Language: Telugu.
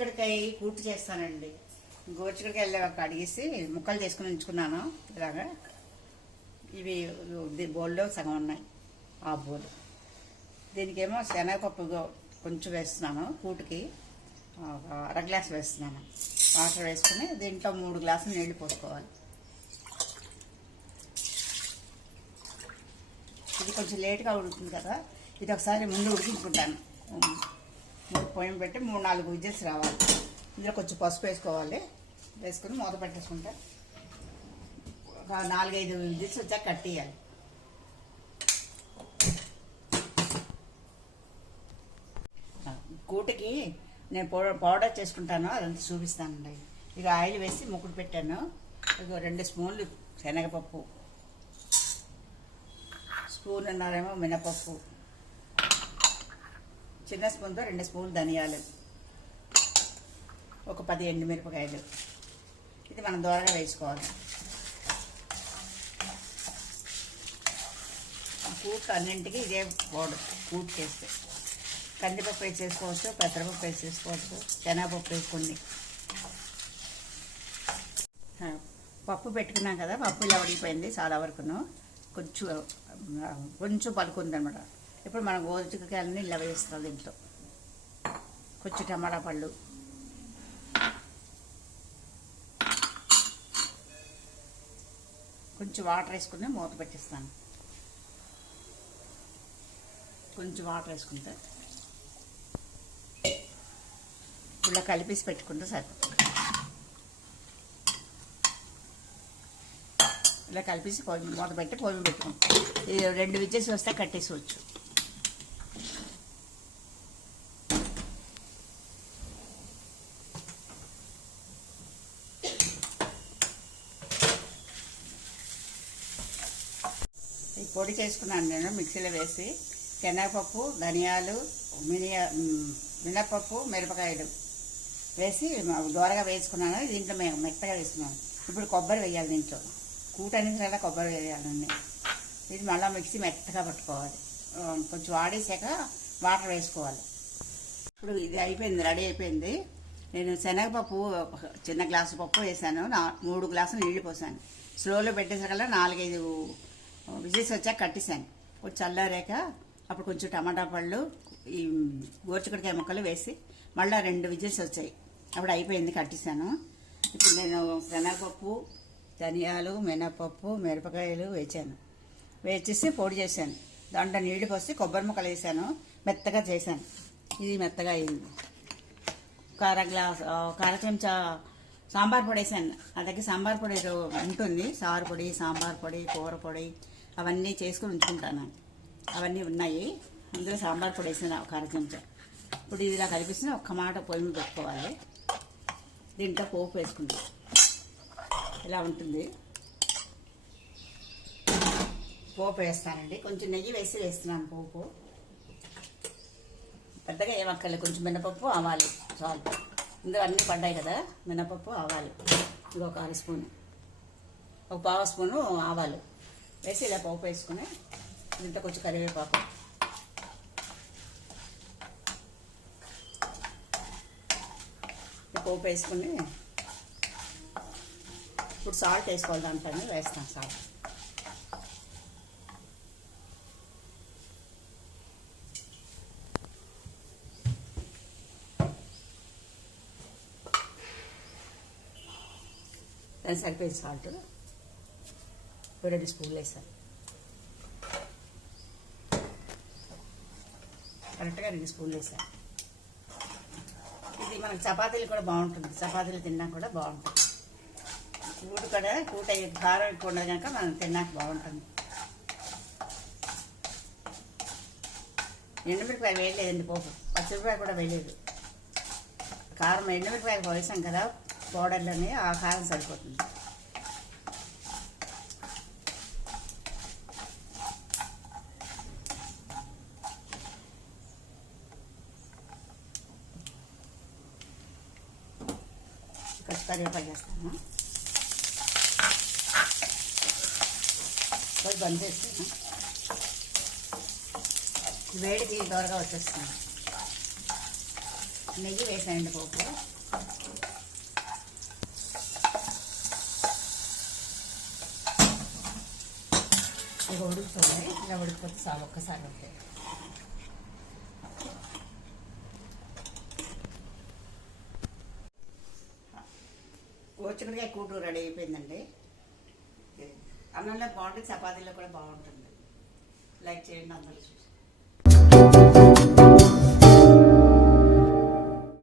గోరుచిక్కుడుకాయ కూటు చేస్తానండి. గోరుచిక్కుడుకాయలు కడిగేసి ముక్కలు చేసుకుని ఉంచుకున్నాను. ఇలాగా ఇవి బౌల్లో సగం ఉన్నాయి, ఆ బౌల్. దీనికేమో శనగపప్పు కొంచెం వేస్తున్నాను. కూటుకి అర గ్లాస్ వేస్తున్నాను. వాటర్ వేసుకుని దీంట్లో 3 గ్లాసులు నీళ్లు పోసుకోవాలి. ఇది కొంచెం లేట్గా ఉడుకుతుంది కదా, ఇది ఒకసారి ముందు ఉడికించుకుంటాను. పొయ్యి పెట్టి 3-4 విజిల్స్ రావాలి. ఇందులో కొంచెం పసుపు వేసుకోవాలి. వేసుకుని మూత పెట్టేసుకుంటే ఒక 4-5 విజిల్స్ వచ్చాక కట్టేయాలి. కూటకి నేను పౌడర్ చేసుకుంటాను, అదంతా చూపిస్తానండి. ఇక ఆయిల్ వేసి ముక్కుడు పెట్టాను. ఇక 2 స్పూన్లు శనగపప్పు, స్పూన్నరేమో మినపప్పు, చిన్న స్పూన్తో 2 స్పూన్లు ధనియాలు, ఒక 10 ఎండుమిరపకాయలు. ఇది మనం దోరగా వేసుకోవాలి. కూట్ అన్నింటికి ఇదే పౌడర్. కూట్ చేస్తే కందిపప్పు వేసి చేసుకోవచ్చు, పెసరపప్పు వేసి చేసుకోవచ్చు, శనగపప్పు వేసుకొని. పప్పు పెట్టుకున్నాం కదా, పప్పు ఇలా ఉడికిపోయింది చాలా వరకును. కొంచెం పలుకుంది అనమాట. ఇప్పుడు మనం గోరుచిక్కుడుకాయలని ఇలా వేస్తాం. దీంట్లో కొంచెం టమాటా పళ్ళు, కొంచెం వాటర్ వేసుకుని మూత పెట్టిస్తాను. కొంచెం వాటర్ వేసుకుంటే ఇలా కలిపేసి పెట్టుకుంటే సరిపోతుంది. ఇలా కలిపేసి మూత పెట్టి పొయ్యి పెట్టుకుంటాం. 2 విజిల్స్ వస్తే కట్టేసుకోవచ్చు. ఈ పొడి చేసుకున్నాను నేను మిక్సీలో వేసి. శనగపప్పు, ధనియాలు, మినపప్పు, మిరపకాయలు వేసి దోరగా వేసుకున్నాను. దీంట్లో మేము మెత్తగా వేసుకున్నాను. ఇప్పుడు కొబ్బరి వేయాలి. దీంట్లో కూట అనేది కొబ్బరి వేయాలండి. ఇది మళ్ళీ మిక్సీ మెత్తగా పట్టుకోవాలి. కొంచెం వాడేసాక వాటర్ వేసుకోవాలి. ఇప్పుడు ఇది అయిపోయింది, రెడీ అయిపోయింది. నేను శనగపప్పు చిన్న గ్లాసు పప్పు వేసాను, 3 గ్లాసులు నీళ్లు పోసాను. స్లోలో పెట్టేసాకల్లా 4-5 విజిల్స్ వచ్చాక కట్టేసాను. కొంచెం చల్లారాక అప్పుడు కొంచెం టమాటా పళ్ళు, ఈ గోరుచిక్కుడుకాయ ముక్కలు వేసి మళ్ళీ 2 విజిల్స్ వచ్చాయి. అప్పుడు అయిపోయింది, కట్టేసాను. ఇప్పుడు నేను శనగపప్పు, ధనియాలు, మినపప్పు, మిరపకాయలు వేసేసి పొడి చేశాను. దాంట్లో నీళ్లు పోసి కొబ్బరి ముక్కలు వేసాను, మెత్తగా చేశాను. ఇది మెత్తగా అయింది. అర చెంచా సాంబార్ పొడి వేసాను. నా దగ్గర సాంబార్ పొడి ఉంటుంది. సారు పొడి, సాంబార్ పొడి, కూర పొడి అవన్నీ చేసుకుని ఉంచుకుంటాను. అవన్నీ ఉన్నాయి. అందులో సాంబార్ పొడి వేసాను ఒక అర చెంచా. ఇప్పుడు ఇది ఇలా కలిపిస్తే ఒక్క మాట పొయ్యి మీద పెట్టుకోవాలి. దీంట్లో పోపు వేసుకుంటాం. ఇలా ఉంటుంది. పోపు వేస్తానండి. కొంచెం నెయ్యి వేసి వేస్తున్నాను పోపు. పెద్దగా ఏమక్కర్లేదు. కొంచెం మినపప్పు, ఆవాలు చాలు. ఇందులో అన్నీ పడ్డాయి కదా, మినపప్పు, ఆవాలు. ఇది ఒక 1/2 స్పూను, ఒక 1/2 స్పూను ఆవాలు వేసి ఇలా పోపు వేసుకుని దీంట్లో కొంచెం కరివేపాకు, పోపు వేసుకుని ఇప్పుడు సాల్ట్ వేసుకోవాలి. దాంట్లో వేస్తాను సాల్ట్. దాన్ని సరిపోయింది సాల్ట్. 2 స్పూన్లు వేసాను. కరెక్ట్గా 2 స్పూన్లు వేసాను. ఇది మనకు చపాతీలు కూడా బాగుంటుంది. చపాతీలు తిన్నా కూడా బాగుంటుంది. కూట కారం ఎక్కువ ఉండదు కనుక మనం తిన్నాక బాగుంటుంది. ఎండుమిరపకాయ వేయలేదండి పోపు, పచ్చిమిరపకాయ కూడా వేయలేదు. కారం ఎండుమిరపకాయలు వేసాం కదా పౌడర్లోనే, ఆ కారం సరిపోతుంది. కరివేపాకు వేస్తాను. కొంచెం బంద్ చేస్తాను. వేడికి త్వరగా వచ్చేస్తాను. నెయ్యి వేసానండి పోపు. ఇక ఉడుకుతుంది. ఇలా ఉడికిపోతే చాలు, ఒక్కసారి ఉంటే. గోరుచిక్కుడుకాయ కూటు రెడీ అయిపోయిందండి. అన్నంలో బాగుంటుంది, చపాతీలో కూడా బాగుంటుంది. లైక్ చేయండి అందరూ.